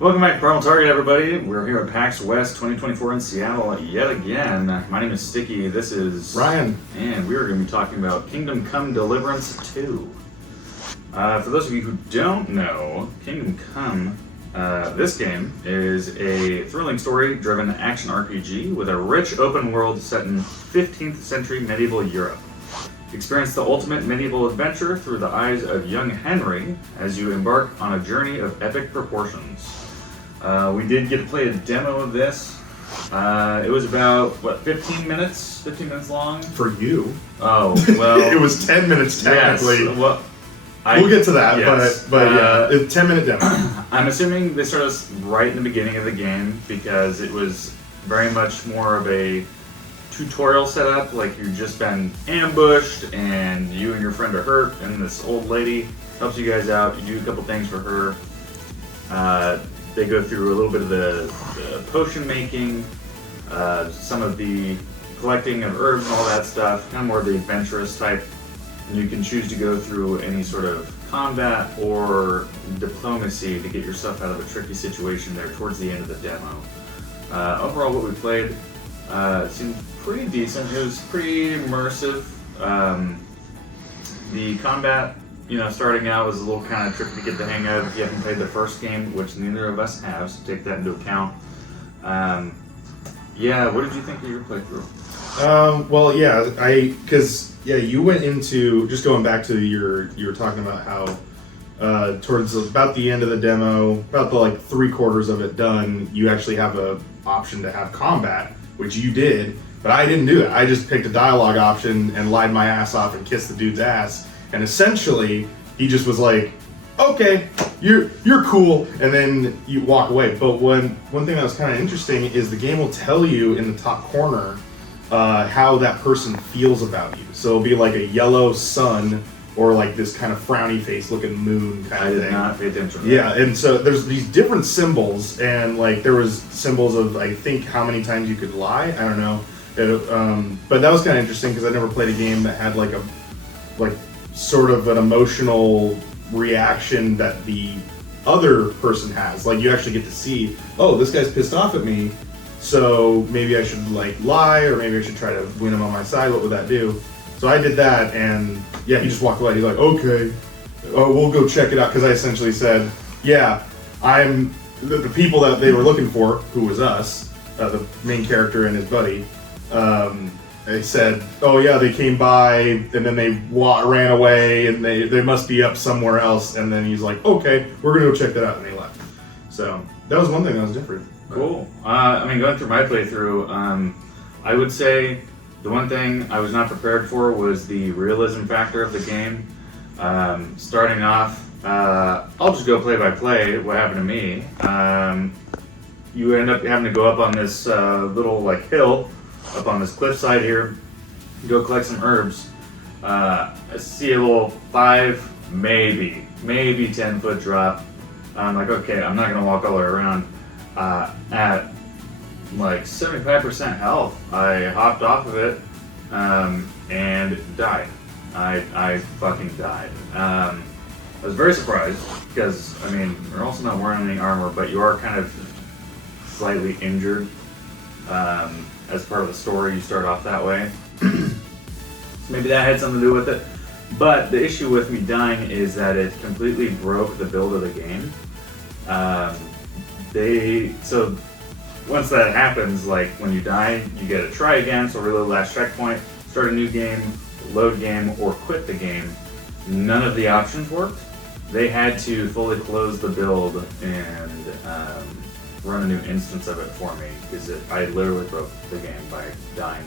Welcome back to Primal Target, everybody. We're here at PAX West 2024 in Seattle yet again. My name is Sticky. This is Ryan. And we are going to be talking about Kingdom Come Deliverance 2. For those of you who don't know, Kingdom Come, this game is a thrilling story-driven action RPG with a rich open world set in 15th century medieval Europe. Experience the ultimate medieval adventure through the eyes of young Henry as you embark on a journey of epic proportions. We did get to play a demo of this. It was about, 15 minutes? 15 minutes long? For you. Oh, well. It was 10 minutes technically. Yes, well, we'll get to that, yes. but yeah, it's a 10-minute demo. I'm assuming they started us right in the beginning of the game because it was very much more of a tutorial setup, like you've just been ambushed and you and your friend are hurt and this old lady helps you guys out. You do a couple things for her. They go through a little bit of the potion making, some of the collecting of herbs and all that stuff, kind of more of the adventurous type. And you can choose to go through any sort of combat or diplomacy to get yourself out of a tricky situation there towards the end of the demo. Overall, what we played seemed pretty decent. It was pretty immersive. The combat, starting out was a little kind of tricky to get the hang of if you haven't played the first game, which neither of us have, so take that into account. What did you think of your playthrough? You went into, just going back to you were talking about how towards about the end of the demo, about the 3/4 of it done, you actually have a option to have combat, which you did, but I didn't do it. I just picked a dialogue option and lied my ass off and kissed the dude's ass. And essentially, he just was like, "Okay, you're cool," and then you walk away. But one thing that was kind of interesting is the game will tell you in the top corner how that person feels about you. So it'll be like a yellow sun or like this kind of frowny face looking moon kind of thing. I did not pay attention to that. Yeah, and so there's these different symbols, and there was symbols of I think how many times you could lie. I don't know, but that was kind of interesting because I never played a game that had sort of an emotional reaction that the other person has. You actually get to see, oh, this guy's pissed off at me, so maybe I should lie, or maybe I should try to win him on my side. What would that do? So I did that, and yeah, he just walked away. He's like, okay, we'll go check it out, because I essentially said, yeah, I'm the people that they were looking for, who was us, the main character and his buddy. They said, oh yeah, they came by and then they ran away and they must be up somewhere else. And then he's like, okay, we're gonna go check that out, and they left. So that was one thing that was different. Cool. Going through my playthrough, I would say the one thing I was not prepared for was the realism factor of the game. Starting off, I'll just go play by play what happened to me. You end up having to go up on this little hill, up on this cliffside here, go collect some herbs. I see a little 5, maybe 10 foot drop. I'm like, okay, I'm not gonna walk all the way around. At 75% health, I hopped off of it and died. I fucking died. I was very surprised because, you're also not wearing any armor, but you are kind of slightly injured. As part of the story, you start off that way. So maybe that had something to do with it. But the issue with me dying is that it completely broke the build of the game. So once that happens, when you die, you get to try again. So reload last checkpoint, start a new game, load game, or quit the game. None of the options worked. They had to fully close the build and run a new instance of it for me, because I literally broke the game by dying,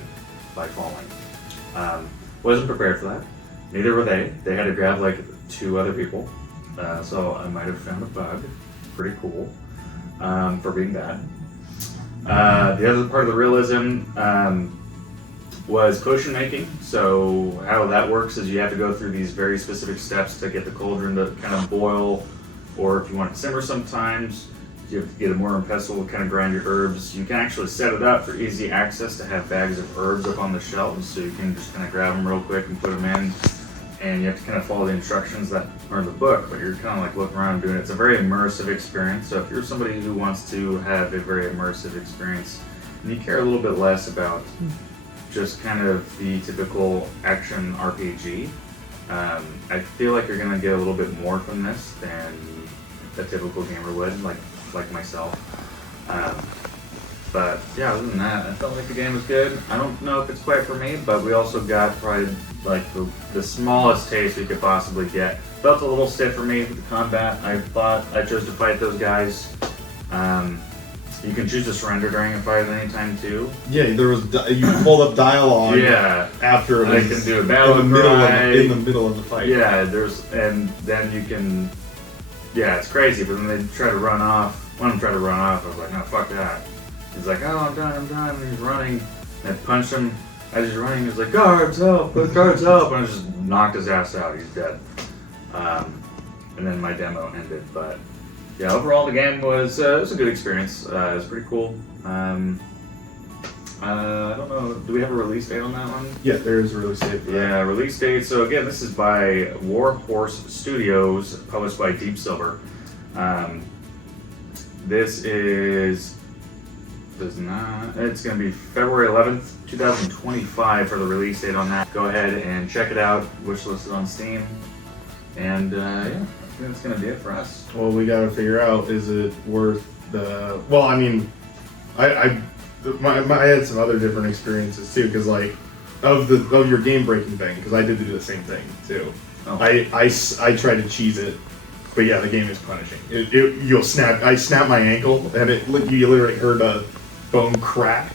by falling. Wasn't prepared for that. Neither were they. They had to grab 2 other people, so I might have found a bug. Pretty cool for being bad. The other part of the realism was potion making. So how that works is you have to go through these very specific steps to get the cauldron to kind of boil, or if you want it to simmer sometimes, you have to get a mortar and pestle to kind of grind your herbs. You can actually set it up for easy access to have bags of herbs up on the shelves, so you can just kind of grab them real quick and put them in. and you have to kind of follow the instructions that are in the book, but you're kind of like looking around doing it. It's a very immersive experience. So if you're somebody who wants to have a very immersive experience and you care a little bit less about just kind of the typical action RPG, I feel like you're going to get a little bit more from this than a typical gamer would, like myself. But yeah, other than that, I felt like the game was good. I don't know if it's quite for me, but we also got probably like the smallest taste we could possibly get. Felt a little stiff for me with the combat. I thought I chose to fight those guys. You can choose to surrender during a fight at any time too. Yeah, there was you pulled up dialogue. Yeah, after I can do a battle in the middle of the fight. Yeah, and then you can. Yeah, it's crazy. But when they try to run off, one of them tried to run off. I was like, no, fuck that. He's like, oh, I'm done. And he's running. And I punched him as he's running. He's like, guards, help! Guards, help! And I just knocked his ass out. He's dead. And then my demo ended. But yeah, overall the game was it was a good experience. It was pretty cool. I don't know. Do we have a release date on that one? Yeah, there is a release date. Yeah, release date. So again, this is by Warhorse Studios, published by Deep Silver. This is. It's going to be February 11th, 2025 for the release date on that. Go ahead and check it out. Wishlisted on Steam. And yeah, I think that's going to be it for us. Well, we got to figure out, is it worth the... Well, I mean, I had some other different experiences too, because like, of your game breaking thing, because I did do the same thing too. Oh. I tried to cheese it. But yeah, the game is punishing. I snapped my ankle, and you literally heard a bone crack,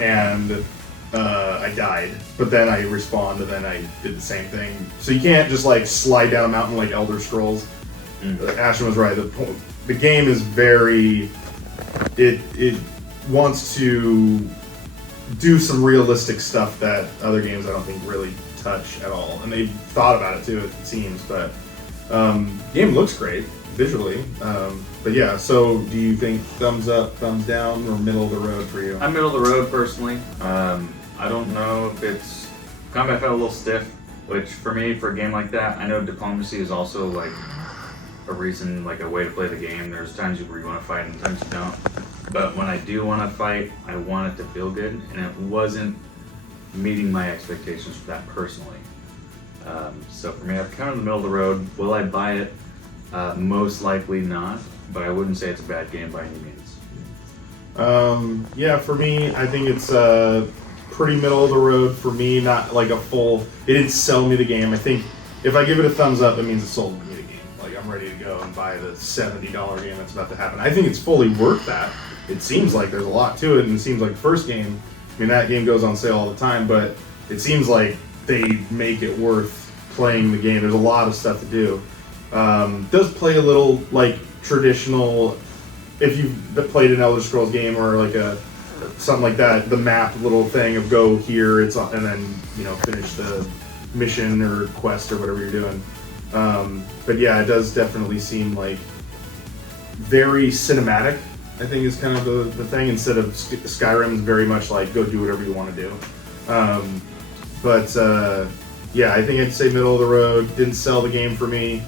and I died. But then I respawned, and then I did the same thing. So you can't just like slide down a mountain like Elder Scrolls. Ashton was right. The game is very. It wants to do some realistic stuff that other games I don't think really touch at all, and they thought about it too. It seems, but. Game looks great visually, but yeah. So, do you think thumbs up, thumbs down, or middle of the road for you? I'm middle of the road personally. I don't know if it's combat felt a little stiff, which for me, for a game like that, I know diplomacy is also like a reason, like a way to play the game. There's times where you want to fight and times you don't. But when I do want to fight, I want it to feel good, and it wasn't meeting my expectations for that personally. So for me, I'm kind of in the middle of the road. Will I buy it? Most likely not, but I wouldn't say it's a bad game by any means. Yeah, for me, I think it's pretty middle of the road for me, not like a full... It didn't sell me the game. I think if I give it a thumbs up, it means it sold me the game. Like, I'm ready to go and buy the $70 game that's about to happen. I think it's fully worth that. It seems like there's a lot to it, and it seems like the first game, I mean, that game goes on sale all the time, but it seems like they make it worth playing the game. There's a lot of stuff to do. Does play a little like traditional, if you've played an Elder Scrolls game or like something like that, the map little thing of go here, and then finish the mission or quest or whatever you're doing. But yeah, it does definitely seem like very cinematic. I think is kind of the thing, instead of Skyrim is very much like go do whatever you want to do. Yeah, I think I'd say middle of the road. Didn't sell the game for me.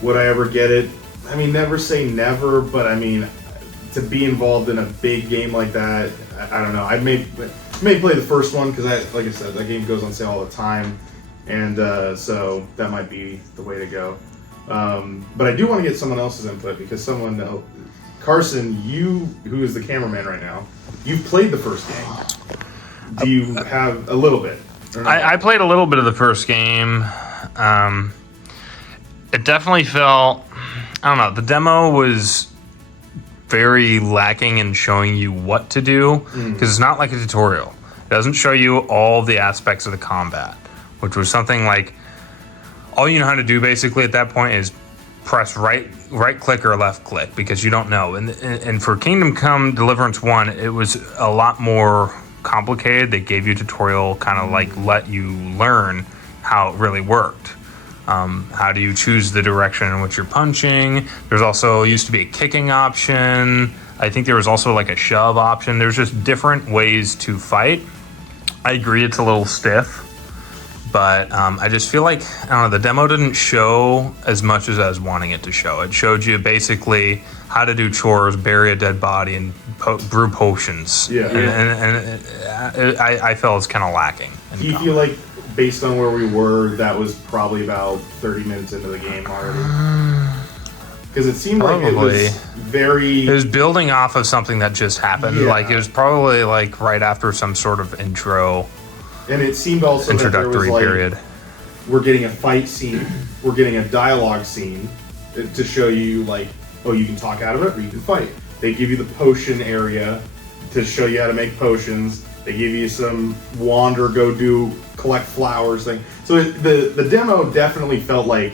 Would I ever get it? I mean, never say never, but I mean, to be involved in a big game like that, I don't know. I may play the first one because, like I said, that game goes on sale all the time, and so that might be the way to go. But I do want to get someone else's input, because Carson, you, who is the cameraman right now, you've played the first game. Do you have a little bit? I played a little bit of the first game. It definitely felt, I don't know, the demo was very lacking in showing you what to do, because it's not like a tutorial. It doesn't show you all the aspects of the combat, which was something like, all you know how to do basically at that point is press right click or left click, because you don't know. And for Kingdom Come Deliverance 1, it was a lot more complicated. They gave you a tutorial, kind of like let you learn how it really worked. How do you choose the direction in which you're punching? There's also used to be a kicking option. I think there was also like a shove option. There's just different ways to fight. I agree it's a little stiff, but I just feel like, I don't know, the demo didn't show as much as I was wanting it to show. It showed you basically how to do chores, bury a dead body, and brew potions. Yeah. And I felt it's kind of lacking. Do you feel like, based on where we were, that was probably about 30 minutes into the game already? Because it seemed like it was very... It was building off of something that just happened. Yeah. Like, it was probably, like, right after some sort of intro... And it seemed also introductory that there was, like, period. We're getting a fight scene, we're getting a dialogue scene to show you, like, oh, you can talk out of it or you can fight. They give you the potion area to show you how to make potions. They give you some wander, collect flowers thing. So the demo definitely felt like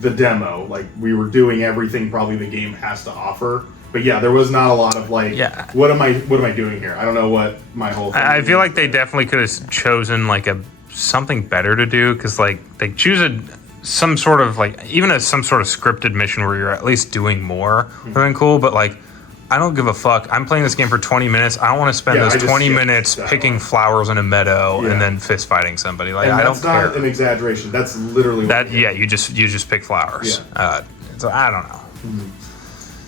the demo. Like, we were doing everything probably the game has to offer. But yeah, there was not a lot of like, what am I doing here? I don't know what my whole thing I feel like they definitely could have chosen like something better to do, because like they choose some sort of like, even some sort of scripted mission where you're at least doing more would have been cool. But like, I don't give a fuck. I'm playing this game for 20 minutes. I don't want to spend those 20 minutes picking flowers in a meadow and then fist fighting somebody. Like, I don't care. That's not an exaggeration. That's literally what yeah, you just pick flowers. Yeah. So I don't know.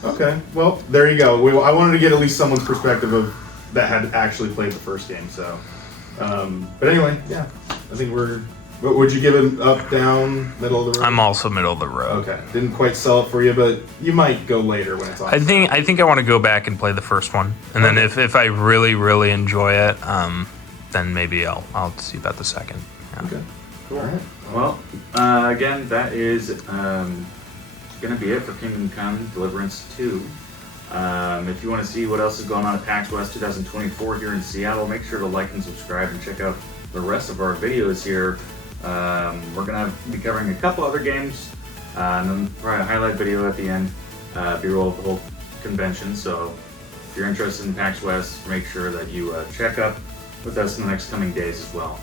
Okay, well, there you go. I wanted to get at least someone's perspective of that had actually played the first game. So, but anyway, yeah, I think what would you give it? Up, down, middle of the road? I'm also middle of the road. Okay, didn't quite sell it for you, but you might go later when it's on. I think I want to go back and play the first one, and then if I really enjoy it, then maybe I'll see about the second. Yeah. Okay, cool. All right. Well, again, that is going to be it for Kingdom Come Deliverance 2. If you want to see what else is going on at PAX West 2024 here in Seattle, make sure to like and subscribe and check out the rest of our videos here. We're going to be covering a couple other games, and then probably a highlight video at the end, B-roll of the whole convention. So if you're interested in PAX West, make sure that you check up with us in the next coming days as well.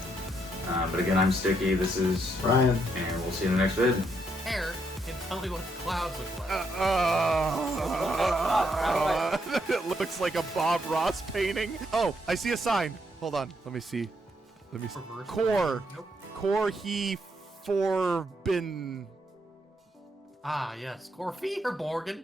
But again, I'm Sticky, this is Ryan, and we'll see you in the next vid. Hair can tell me what the clouds look like. It looks like a Bob Ross painting. Oh, I see a sign. Hold on. Let me see. Core. Nope. Core he forbin. Ah, yes. Corfee or Morgan?